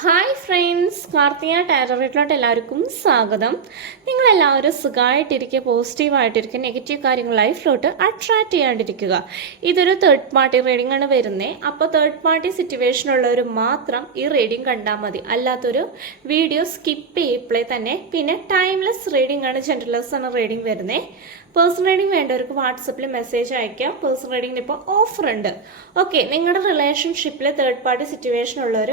Hi friends, Karthika ടാരോറിലോട്ട് എല്ലാവർക്കും സ്വാഗതം. നിങ്ങളെല്ലാവരും സുഖമായിട്ടിരിക്കുക, പോസിറ്റീവായിട്ടിരിക്കുക, നെഗറ്റീവ് കാര്യങ്ങൾ ലൈഫിലോട്ട് അട്രാക്റ്റ് ചെയ്യാണ്ടിരിക്കുക. ഇതൊരു തേർഡ് പാർട്ടി റീഡിംഗ് ആണ് വരുന്നത്. അപ്പോൾ തേർഡ് പാർട്ടി സിറ്റുവേഷൻ ഉള്ളവർ മാത്രം ഈ റീഡിംഗ് കണ്ടാൽ മതി. അല്ലാത്തൊരു വീഡിയോ സ്കിപ്പ് ചെയ്യപ്പോഴേ തന്നെ. പിന്നെ ടൈംലെസ് റീഡിംഗ് ആണ്, ജെൻഡർലെസ് ആണ് റീഡിംഗ് വരുന്നത്. പേഴ്സണൽ റീഡിംഗ് വേണ്ടവർക്ക് വാട്സപ്പിൽ മെസ്സേജ് അയക്കാം. പേഴ്സണൽ റീഡിങ്ങിന് ഇപ്പോൾ ഓഫർ ഉണ്ട്. ഓക്കെ, നിങ്ങളുടെ റിലേഷൻഷിപ്പിൽ തേർഡ് പാർട്ടി സിറ്റുവേഷൻ ഉള്ളവർ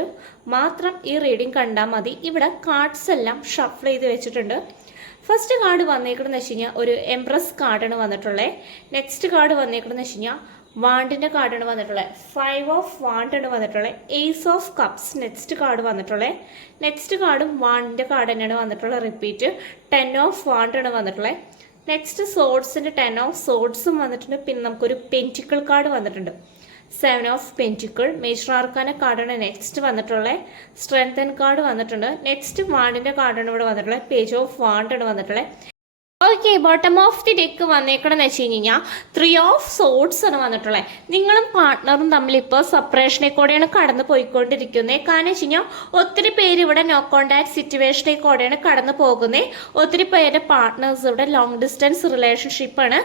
മാത്രം ഈ റീഡിംഗ് കണ്ടാൽ മതി. ഇവിടെ കാർഡ്സ് എല്ലാം ഷഫിൾ ചെയ്ത് വെച്ചിട്ടുണ്ട്. ഫസ്റ്റ് കാർഡ് വന്നേക്കണമെന്ന് വെച്ച് കഴിഞ്ഞാൽ ഒരു എംപ്രസ് കാർഡാണ് വന്നിട്ടുള്ളത്. നെക്സ്റ്റ് കാർഡ് വന്നേക്കണമെന്ന് വെച്ച് കഴിഞ്ഞാൽ വാണ്ടിൻ്റെ കാർഡാണ് വന്നിട്ടുള്ളത്. 5 ഓഫ് വാണ്ടാണ് വന്നിട്ടുള്ളത്. Ace of cups next card വന്നിട്ടുള്ളത്. നെക്സ്റ്റ് കാർഡും വാണ്ടിൻ്റെ കാർഡ് തന്നെയാണ് വന്നിട്ടുള്ളത്. റിപ്പീറ്റ് 10 ഓഫ് വാണ്ടാണ് വന്നിട്ടുള്ളത്. നെക്സ്റ്റ് സോഡ്സിൻ്റെ 10 ഓഫ് സോഡ്സും വന്നിട്ടുണ്ട്. പിന്നെ നമുക്കൊരു പെൻറ്റിക്കിൾ കാർഡ് വന്നിട്ടുണ്ട്. 7 ഓഫ് പെൻറ്റിക്കിൾ മേജർ ആർക്കാന കാർഡാണ് നെക്സ്റ്റ് വന്നിട്ടുള്ളത്. സ്ട്രെങ്തൻ കാർഡ് വന്നിട്ടുണ്ട്. നെക്സ്റ്റ് വാണ്ടിൻ്റെ കാർഡാണ് ഇവിടെ വന്നിട്ടുള്ളത്. പേജ് ഓഫ് വാണ്ടാണ് വന്നിട്ടുള്ളത്. Okay, bottom of the deck വന്നേക്കണമെന്ന് വെച്ച് കഴിഞ്ഞാൽ 3 ഓഫ് സോഡ്സ് ആണ് വന്നിട്ടുള്ളത്. നിങ്ങളും പാർട്ട്ണറും തമ്മിൽ ഇപ്പോൾ സെപ്പറേഷനെ കൂടെയാണ് കടന്നു പോയിക്കൊണ്ടിരിക്കുന്നത്. കാരണം വെച്ച് കഴിഞ്ഞാൽ ഒത്തിരി പേര് ഇവിടെ നോ കോണ്ടാക്ട് സിറ്റുവേഷനെ കൂടെയാണ് കടന്നു പോകുന്നത്. ഒത്തിരി പേരുടെ പാർട്ട്നേഴ്സ് ഇവിടെ ലോങ് ഡിസ്റ്റൻസ് റിലേഷൻഷിപ്പാണ്.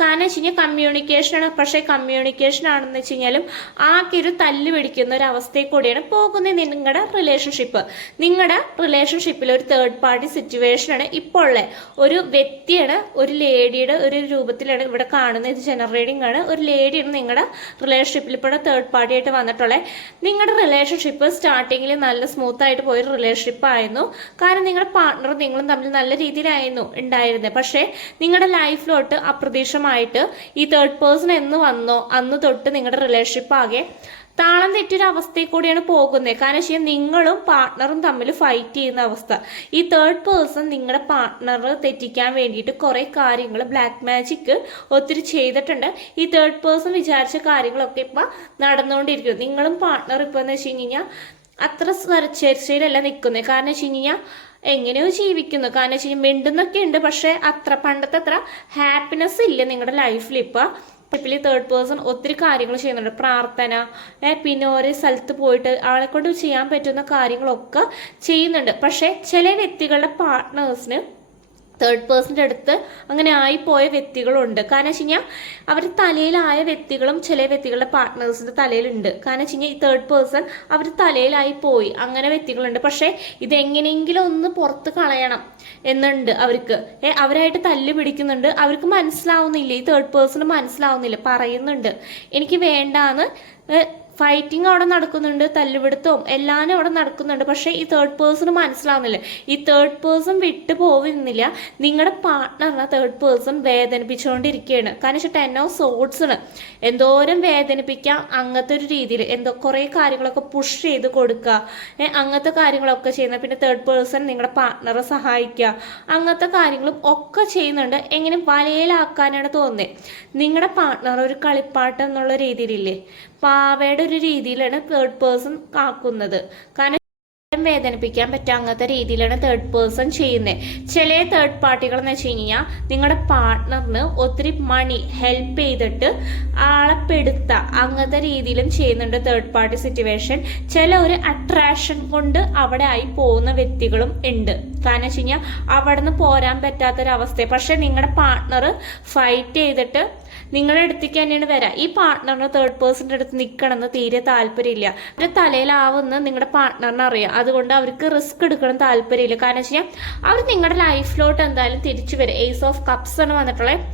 കാരണം വെച്ച് കഴിഞ്ഞാൽ കമ്മ്യൂണിക്കേഷനാണ്. പക്ഷേ കമ്മ്യൂണിക്കേഷൻ ആണെന്ന് വെച്ച് കഴിഞ്ഞാലും ആകെ ഒരു തല്ല് പിടിക്കുന്ന ഒരു അവസ്ഥയിൽ കൂടെയാണ് പോകുന്നത് നിങ്ങളുടെ റിലേഷൻഷിപ്പ്. നിങ്ങളുടെ റിലേഷൻഷിപ്പിൽ ഒരു തേർഡ് പാർട്ടി സിറ്റുവേഷനാണ് ഇപ്പോൾ ഉള്ളത്. ഒരു വ്യക്തിയാണ്, ഒരു ലേഡിയുടെ ഒരു രൂപത്തിലാണ് ഇവിടെ കാണുന്നത്. ഇത് ജനറൽ റീഡിംഗ് ആണ്. ഒരു ലേഡിയാണ് നിങ്ങളുടെ റിലേഷൻഷിപ്പിൽ ഇപ്പോൾ തേർഡ് പാർട്ടി ആയിട്ട് വന്നിട്ടുള്ളത്. നിങ്ങളുടെ റിലേഷൻഷിപ്പ് സ്റ്റാർട്ടിങ്ങിൽ നല്ല സ്മൂത്ത് ആയിട്ട് പോയൊരു റിലേഷൻഷിപ്പ് ആയിരുന്നു. കാരണം നിങ്ങളുടെ പാർട്ട്ണറും നിങ്ങളും തമ്മിൽ നല്ല രീതിയിലായിരുന്നു ഉണ്ടായിരുന്നത്. പക്ഷേ നിങ്ങളുടെ ലൈഫിലോട്ട് അപ്രതീക്ഷിതമായിട്ട് ഈ തേർഡ് പേഴ്സൺ എന്ന് വന്നോ അന്ന് തൊട്ട് നിങ്ങളുടെ റിലേഷൻഷിപ്പ് ആകെ താളം തെറ്റൊരു അവസ്ഥയിൽ കൂടിയാണ് പോകുന്നത്. കാരണം വെച്ചാൽ നിങ്ങളും പാർട്ട്ണറും തമ്മിൽ ഫൈറ്റ് ചെയ്യുന്ന അവസ്ഥ. ഈ തേർഡ് പേഴ്സൺ നിങ്ങളുടെ പാർട്ട്ണർ തെറ്റിക്കാൻ വേണ്ടിയിട്ട് കുറേ കാര്യങ്ങൾ ബ്ലാക്ക് മാജിക് ഒത്തിരി ചെയ്തിട്ടുണ്ട്. ഈ തേർഡ് പേഴ്സൺ വിചാരിച്ച കാര്യങ്ങളൊക്കെ ഇപ്പം നടന്നുകൊണ്ടിരിക്കുന്നു. നിങ്ങളും പാർട്ട്ണർ ഇപ്പോൾ എന്ന് വെച്ച് കഴിഞ്ഞാൽ അത്ര ചർച്ചയിലല്ല നിൽക്കുന്നത്. കാരണം വെച്ച് കഴിഞ്ഞാൽ എങ്ങനെയോ ജീവിക്കുന്നു. കാരണം വെച്ച് കഴിഞ്ഞാൽ മിണ്ടുന്നൊക്കെ ഉണ്ട്, പക്ഷേ അത്ര പണ്ടത്തെ അത്ര ഹാപ്പിനെസ് ഇല്ല നിങ്ങളുടെ ലൈഫിൽ. ഇപ്പം തേർഡ് പേഴ്സൺ ഒത്തിരി കാര്യങ്ങൾ ചെയ്യുന്നുണ്ട്. പ്രാർത്ഥന, പിന്നെ ഓരോ സ്ഥലത്ത് പോയിട്ട് ആളെ കൊണ്ട് ചെയ്യാൻ പറ്റുന്ന കാര്യങ്ങളൊക്കെ ചെയ്യുന്നുണ്ട്. പക്ഷേ ചില വ്യക്തികളുടെ പാർട്ട്നേഴ്സിന് തേർഡ് പേഴ്സൻ്റെ അടുത്ത് അങ്ങനെ ആയിപ്പോയ വ്യക്തികളുണ്ട്. കാരണം വെച്ച് കഴിഞ്ഞാൽ അവർ തലയിലായ വ്യക്തികളും ചില വ്യക്തികളുടെ പാർട്ട്നേഴ്സിൻ്റെ തലയിലുണ്ട്. കാരണം വെച്ച് കഴിഞ്ഞാൽ ഈ തേർഡ് പേഴ്സൺ അവർ തലയിലായി പോയി, അങ്ങനെ വ്യക്തികളുണ്ട്. പക്ഷേ ഇതെങ്ങനെയെങ്കിലും ഒന്ന് പുറത്ത് കളയണം എന്നുണ്ട് അവർക്ക്. അവരായിട്ട് തല്ല് പിടിക്കുന്നുണ്ട്. അവർക്ക് മനസ്സിലാവുന്നില്ല, ഈ തേർഡ് പേഴ്സണ് മനസ്സിലാവുന്നില്ല. പറയുന്നുണ്ട് എനിക്ക് വേണ്ടാന്ന്. ഫൈറ്റിംഗ് അവിടെ നടക്കുന്നുണ്ട്, തല്ലുപിടുത്തവും എല്ലാവരും അവിടെ നടക്കുന്നുണ്ട്. പക്ഷേ ഈ തേർഡ് പേഴ്സൺ മനസ്സിലാവുന്നില്ല. ഈ തേർഡ് പേഴ്സൺ വിട്ടു പോകുന്നില്ല. നിങ്ങളുടെ പാർട്ട്ണറിനെ തേർഡ് പേഴ്സൺ വേദനിപ്പിച്ചുകൊണ്ടിരിക്കുകയാണ്. കാരണം വെച്ചാൽ 10 ഓഫ് സോഡ്സാണ്. എന്തോരം വേദനിപ്പിക്കാം അങ്ങനത്തെ ഒരു രീതിയിൽ കുറേ കാര്യങ്ങളൊക്കെ പുഷ് ചെയ്ത് കൊടുക്കുക, അങ്ങനത്തെ കാര്യങ്ങളൊക്കെ ചെയ്യുന്നത്. പിന്നെ തേർഡ് പേഴ്സൺ നിങ്ങളുടെ പാർട്ട്ണറെ സഹായിക്കുക, അങ്ങനത്തെ കാര്യങ്ങളും ഒക്കെ ചെയ്യുന്നുണ്ട്. എങ്ങനെ വലയിലാക്കാനാണ് തോന്നുന്നത്. നിങ്ങളുടെ പാർട്ട്ണർ ഒരു കളിപ്പാട്ടം എന്നുള്ള രീതിയിലില്ലേ, പാവയുടെ ഒരു രീതിയിലാണ് തേർഡ് പേഴ്സൺ ആക്കുന്നത്. കാരണം വേദനിപ്പിക്കാൻ പറ്റുക അങ്ങനത്തെ രീതിയിലാണ് തേർഡ് പേഴ്സൺ ചെയ്യുന്നത്. ചില തേർഡ് പാർട്ടികൾ എന്ന് വെച്ച് കഴിഞ്ഞാൽ നിങ്ങളുടെ പാർട്ട്ണറിന് ഒത്തിരി മണി ഹെൽപ്പ് ചെയ്തിട്ട് ആളെ പെടുത്തുക, അങ്ങനത്തെ രീതിയിലും ചെയ്യുന്നുണ്ട് തേർഡ് പാർട്ടി സിറ്റുവേഷൻ. ചില ഒരു അട്രാക്ഷൻ കൊണ്ട് അവിടെ ആയി പോകുന്ന വ്യക്തികളും ഉണ്ട്. കാരണം വെച്ച് കഴിഞ്ഞാൽ അവിടെ നിന്ന് പോരാൻ പറ്റാത്തൊരവസ്ഥ. പക്ഷെ നിങ്ങളുടെ പാർട്ട്ണർ ഫൈറ്റ് ചെയ്തിട്ട് നിങ്ങളുടെ അടുത്തേക്ക് തന്നെയാണ് വരാം. ഈ പാർട്ട്ണറിന് തേർഡ് പേഴ്സൻ്റെ അടുത്ത് നിൽക്കണമെന്ന് തീരെ താല്പര്യമില്ല. അവരുടെ തലയിലാവുമെന്ന് നിങ്ങളുടെ പാർട്ട്ണറിന് അറിയാം. അതുകൊണ്ട് അവർക്ക് റിസ്ക് എടുക്കണം താല്പര്യമില്ല. കാരണം വെച്ച് കഴിഞ്ഞാൽ അവർ നിങ്ങളുടെ ലൈഫിലോട്ട് എന്തായാലും തിരിച്ചു വരും. ഏസ് ഓഫ് കപ്സ് ആണ് വന്നിട്ടുള്ളത്.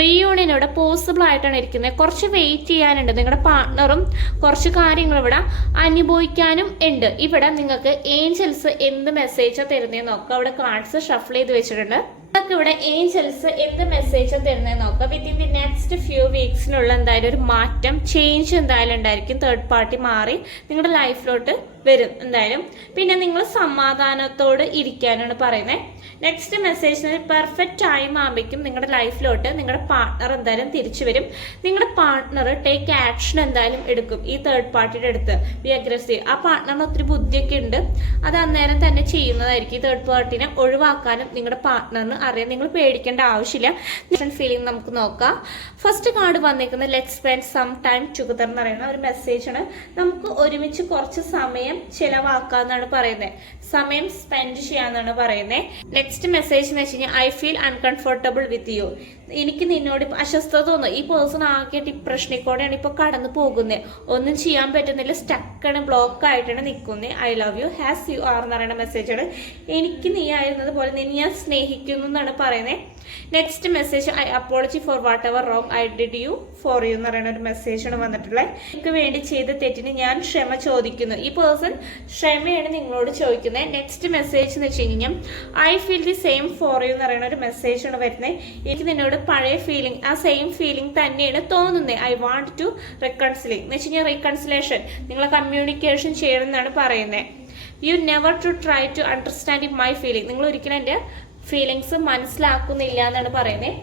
റീയൂണിയൻ ഇവിടെ പോസിബിൾ ആയിട്ടാണ് ഇരിക്കുന്നത്. കുറച്ച് വെയിറ്റ് ചെയ്യാനുണ്ട്. നിങ്ങളുടെ പാർട്ട്ണറും കുറച്ച് കാര്യങ്ങൾ ഇവിടെ അനുഭവിക്കാനും ഉണ്ട്. ഇവിടെ നിങ്ങൾക്ക് ഏഞ്ചൽസ് എന്ത് മെസ്സേജാണ് തരുന്നതെന്ന് നോക്കാം. അവിടെ കാർഡ്സ് ഷഫിൾ ചെയ്ത് വെച്ചിട്ടുണ്ട്. നിങ്ങൾക്ക് ഇവിടെ ഏഞ്ചൽസ് എന്ത് മെസ്സേജാണ് തരുന്നതെന്ന് നോക്കാം. വിത്തിൻ ദി നെക്സ്റ്റ് ഫ്യൂ വീക്സിനുള്ള എന്തായാലും ഒരു മാറ്റം, ചേഞ്ച് എന്തായാലും ഉണ്ടായിരിക്കും. തേർഡ് പാർട്ടി മാറി നിങ്ങളുടെ ലൈഫിലോട്ട് വരും എന്തായാലും. പിന്നെ നിങ്ങൾ സമാധാനത്തോട് ഇരിക്കാനാണ് പറയുന്നത്. നെക്സ്റ്റ് മെസ്സേജിന് പെർഫെക്റ്റ് ടൈം ആകുമ്പോഴേക്കും നിങ്ങളുടെ ലൈഫിലോട്ട് നിങ്ങളുടെ പാർട്ട്ണർ എന്തായാലും തിരിച്ചു വരും. നിങ്ങളുടെ പാർട്ട്ണർ ടേക്ക് ആക്ഷൻ എന്തായാലും എടുക്കും ഈ തേർഡ് പാർട്ടിയുടെ അടുത്ത്. B aggressive. ആ പാർട്ട്ണറിന് ഒത്തിരി ബുദ്ധിയൊക്കെ ഉണ്ട്, അത് അന്നേരം തന്നെ ചെയ്യുന്നതായിരിക്കും. ഈ തേർഡ് പാർട്ടിനെ ഒഴിവാക്കാനും നിങ്ങളുടെ പാർട്ട്ണറിന് അറിയാം. നിങ്ങൾ പേടിക്കേണ്ട ആവശ്യമില്ല. ഫീലിംഗ് നമുക്ക് നോക്കാം. ഫസ്റ്റ് കാർഡ് വന്നിരിക്കുന്നത് let's spend some time together എന്ന് പറയുന്ന ഒരു മെസ്സേജാണ്. നമുക്ക് ഒരുമിച്ച് കുറച്ച് സമയം സമയം ചിലവാക്കാന്നാണ് പറയുന്നത്, സമയം സ്പെൻഡ് ചെയ്യാന്നാണ് പറയുന്നത്. നെക്സ്റ്റ് മെസ്സേജ് എന്ന് വെച്ച് കഴിഞ്ഞാൽ I feel uncomfortable with you. എനിക്ക് നിന്നോട് അസ്വസ്ഥത തോന്നുന്നു. ഈ പേഴ്സൺ ആകെ ഡിപ്രഷനിൽ കൂടെയാണ് ഇപ്പോൾ കടന്നു പോകുന്നത്. ഒന്നും ചെയ്യാൻ പറ്റുന്നില്ല, സ്റ്റക്കാണ്, ബ്ലോക്ക് ആയിട്ടാണ് നിൽക്കുന്നത്. I love you has you are എന്ന് പറയുന്ന മെസ്സേജാണ്. എനിക്ക് നീ ആയിരുന്നത് പോലെ നിന്നെ ഞാൻ സ്നേഹിക്കുന്നു എന്നാണ് പറയുന്നത്. Next message I apology four what ever wrong I did you for you എന്ന് പറയുന്ന ഒരു മെസ്സേജാണ് വന്നിട്ടുള്ളത്. എനിക്ക് വേണ്ടി ചെയ്ത തെറ്റിന് ഞാൻ ക്ഷമ ചോദിക്കുന്നു. ഈ പേഴ്സൺ ക്ഷമയാണ് നിങ്ങളോട് ചോദിക്കുന്നത്. നെക്സ്റ്റ് മെസ്സേജ് എന്ന് വെച്ച് കഴിഞ്ഞാൽ I feel the same for you എന്ന് പറയുന്ന ഒരു മെസ്സേജാണ് വരുന്നത്. എനിക്ക് നിന്നോട് പഴയ ഫീലിംഗ്, ആ സെയിം ഫീലിംഗ് തന്നെയാണ് തോന്നുന്നത്. ഐ വാണ്ട് ടു റീകൺസിലിംഗ് എന്ന് വെച്ച് കഴിഞ്ഞാൽ റീകൺസിലേഷൻ, നിങ്ങളെ കമ്മ്യൂണിക്കേഷൻ ചെയ്യണം എന്നാണ് പറയുന്നത്. You never to try to understand my feeling, നിങ്ങൾ ഒരിക്കലും എൻ്റെ ഫീലിങ്സ് മനസ്സിലാക്കുന്നില്ല എന്നാണ് പറയുന്നത്.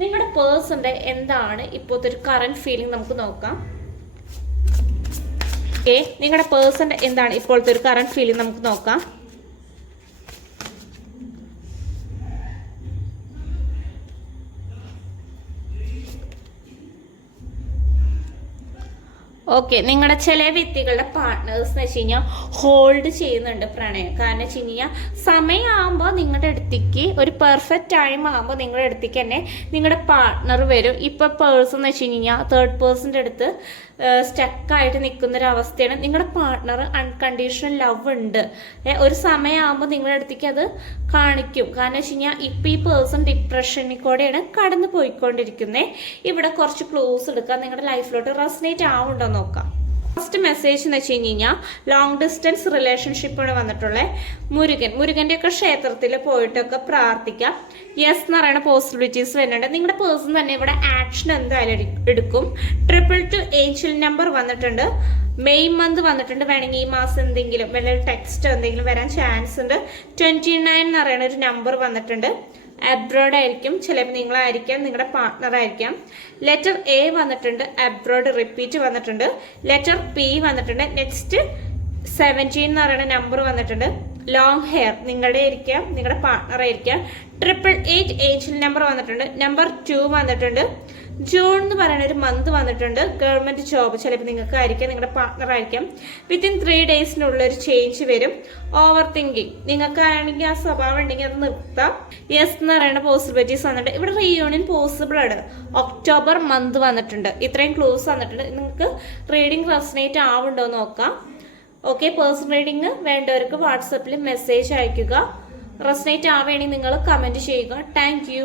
നിങ്ങളുടെ പേഴ്സന്റെ എന്താണ് ഇപ്പോഴത്തെ ഒരു കറന്റ് ഫീലിംഗ് നമുക്ക് നോക്കാം. ഓക്കെ, നിങ്ങളുടെ പേഴ്സന്റെ എന്താണ് ഇപ്പോഴത്തെ ഒരു കറന്റ് ഫീലിംഗ് നമുക്ക് നോക്കാം. ഓക്കെ, നിങ്ങളുടെ ചില വ്യക്തികളുടെ പാർട്ട്നേഴ്സ് എന്ന് വെച്ച് കഴിഞ്ഞാൽ ഹോൾഡ് ചെയ്യുന്നുണ്ട് പ്രണയം. കാരണം വെച്ച് കഴിഞ്ഞാൽ സമയമാകുമ്പോൾ നിങ്ങളുടെ അടുത്തേക്ക് ഒരു പെർഫെക്റ്റ് ടൈം ആകുമ്പോൾ നിങ്ങളുടെ അടുത്തേക്ക് തന്നെ നിങ്ങളുടെ പാർട്ട്ണർ വരും. ഇപ്പോൾ പേഴ്സൺ എന്ന് വെച്ച് കഴിഞ്ഞാൽ തേർഡ് പേഴ്സൻ്റെ അടുത്ത് സ്റ്റക്കായിട്ട് നിൽക്കുന്നൊരവസ്ഥയാണ്. നിങ്ങളുടെ പാർട്ട്ണർ അൺകണ്ടീഷണൽ ലവ് ഉണ്ട്. ഒരു സമയമാകുമ്പോൾ നിങ്ങളുടെ അടുത്തേക്ക് അത് കാണിക്കും. കാരണം വെച്ച് കഴിഞ്ഞാൽ ഇപ്പം ഈ പേഴ്സൺ ഡിപ്രഷനിൽ കൂടെയാണ് കടന്നു പോയിക്കൊണ്ടിരിക്കുന്നത്. ഇവിടെ കുറച്ച് ക്ലൂസ് എടുക്കാം, നിങ്ങളുടെ ലൈഫിലോട്ട് റെസനേറ്റ് ആവുന്നുണ്ടോ നോക്കാം. ഫസ്റ്റ് മെസ്സേജ് എന്ന് വെച്ച് കഴിഞ്ഞാൽ ലോങ് ഡിസ്റ്റൻസ് റിലേഷൻഷിപ്പാണ് വന്നിട്ടുള്ളത്. മുരുകൻ്റെ ഒക്കെ ക്ഷേത്രത്തിൽ പോയിട്ടൊക്കെ പ്രാർത്ഥിക്കാം. യെസ് എന്ന് പറയുന്ന പോസിബിലിറ്റീസ് വരുന്നുണ്ട്. നിങ്ങളുടെ പേഴ്സൺ തന്നെ ഇവിടെ ആക്ഷൻ എന്തായാലും എടുക്കും. 222 ഏഞ്ചൽ നമ്പർ വന്നിട്ടുണ്ട്. മെയ് മന്ത് വന്നിട്ടുണ്ട്. വേണമെങ്കിൽ ഈ മാസം എന്തെങ്കിലും വല്ല ടെക്സ്റ്റ് എന്തെങ്കിലും വരാൻ ചാൻസ് ഉണ്ട്. 29 എന്ന് പറയുന്ന ഒരു നമ്പർ വന്നിട്ടുണ്ട്. അബ്രോഡ് ആയിരിക്കും, ചിലപ്പോൾ നിങ്ങളായിരിക്കാം, നിങ്ങളുടെ പാർട്ട്ണർ ആയിരിക്കാം. ലെറ്റർ എ വന്നിട്ടുണ്ട്, അബ്രോഡ് റിപ്പീറ്റ് വന്നിട്ടുണ്ട്. ലെറ്റർ പി വന്നിട്ടുണ്ട്. നെക്സ്റ്റ് 17 എന്ന് പറയുന്ന നമ്പർ വന്നിട്ടുണ്ട്. ലോങ് ഹെയർ നിങ്ങളുടെ ആയിരിക്കാം, നിങ്ങളുടെ പാർട്ട്ണർ ആയിരിക്കാം. 888 ഏഞ്ചൽ നമ്പർ വന്നിട്ടുണ്ട്. നമ്പർ 2 വന്നിട്ടുണ്ട്. ജൂൺ എന്ന് പറയുന്ന ഒരു മന്ത് വന്നിട്ടുണ്ട്. ഗവൺമെന്റ് ജോബ് ചിലപ്പോൾ നിങ്ങൾക്ക് ആയിരിക്കാം, നിങ്ങളുടെ പാർട്ട്ണർ ആയിരിക്കാം. വിത്തിൻ 3 ഡേയ്സിനുള്ള ഒരു ചേഞ്ച് വരും. ഓവർ തിങ്കിങ് നിങ്ങൾക്കാണെങ്കിൽ ആ സ്വഭാവം ഉണ്ടെങ്കിൽ അത് നിർത്താം. യെസ് എന്ന് പറയുന്ന പോസിബിലിറ്റീസ് വന്നിട്ടുണ്ട്. ഇവിടെ റീയൂണിയൻ പോസിബിൾ ആണ്. ഒക്ടോബർ മന്ത് വന്നിട്ടുണ്ട്. ഇത്രയും ക്ലൂസ് വന്നിട്ടുണ്ട്. നിങ്ങൾക്ക് റീഡിംഗ് റെസനേറ്റ് ആവുന്നുണ്ടോ നോക്കാം. ഓക്കെ, പേഴ്സണൽ റീഡിംഗ് വേണ്ടവർക്ക് വാട്സപ്പിൽ മെസ്സേജ് അയയ്ക്കുക. റെസനേറ്റ് ആവുകയാണെങ്കിൽ നിങ്ങൾ കമൻറ്റ് ചെയ്യുക. Thank you.